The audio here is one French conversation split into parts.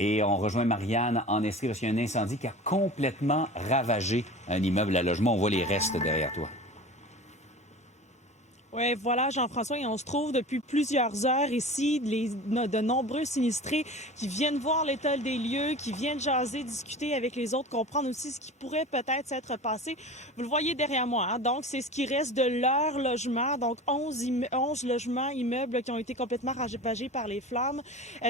Et on rejoint Marianne en Estrie parce qu'il y a un incendie qui a complètement ravagé un immeuble à logement. On voit les restes derrière toi. Oui, voilà, Jean-François, et on se trouve depuis plusieurs heures ici, de nombreux sinistrés qui viennent voir l'état des lieux, qui viennent jaser, discuter avec les autres, comprendre aussi ce qui pourrait peut-être s'être passé. Vous le voyez derrière moi, hein? Donc c'est ce qui reste de leur logement, donc 11 logements, immeubles qui ont été complètement ravagés par les flammes.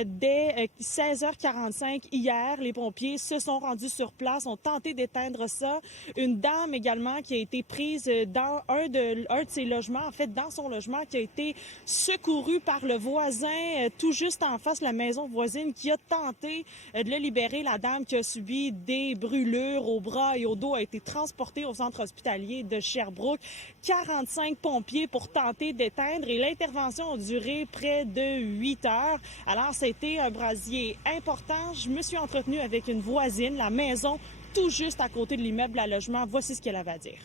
Dès 16h45 hier, les pompiers se sont rendus sur place, ont tenté d'éteindre ça. Une dame également qui a été prise dans un de ses logements, en fait, dans son logement, qui a été secouru par le voisin tout juste en face de la maison voisine qui a tenté de le libérer. La dame qui a subi des brûlures au bras et au dos a été transportée au centre hospitalier de Sherbrooke. 45 pompiers pour tenter d'éteindre et l'intervention a duré près de 8 heures. Alors, c'était un brasier important. Je me suis entretenue avec une voisine, la maison tout juste à côté de l'immeuble à logement. Voici ce qu'elle avait à dire.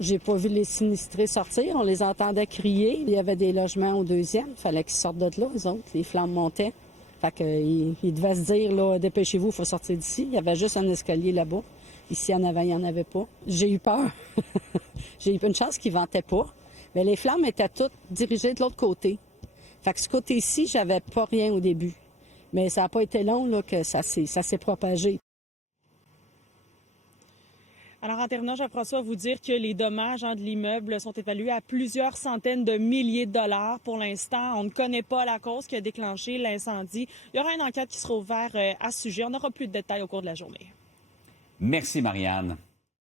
J'ai pas vu les sinistrés sortir. On les entendait crier. Il y avait des logements au deuxième. Il fallait qu'ils sortent de là, eux autres. Les flammes montaient. Fait qu'ils devaient se dire, là, dépêchez-vous, il faut sortir d'ici. Il y avait juste un escalier là-bas. Ici, en avant, il n'y en avait pas. J'ai eu peur. J'ai eu une chance qu'ils ne ventaient pas. Mais les flammes étaient toutes dirigées de l'autre côté. Fait que ce côté-ci, j'avais pas rien au début. Mais ça n'a pas été long là, que ça s'est propagé. Alors, en terminant, Jean-François, vous dire que les dommages de l'immeuble sont évalués à plusieurs centaines de milliers de dollars. Pour l'instant, on ne connaît pas la cause qui a déclenché l'incendie. Il y aura une enquête qui sera ouverte à ce sujet. On n'aura plus de détails au cours de la journée. Merci, Marianne.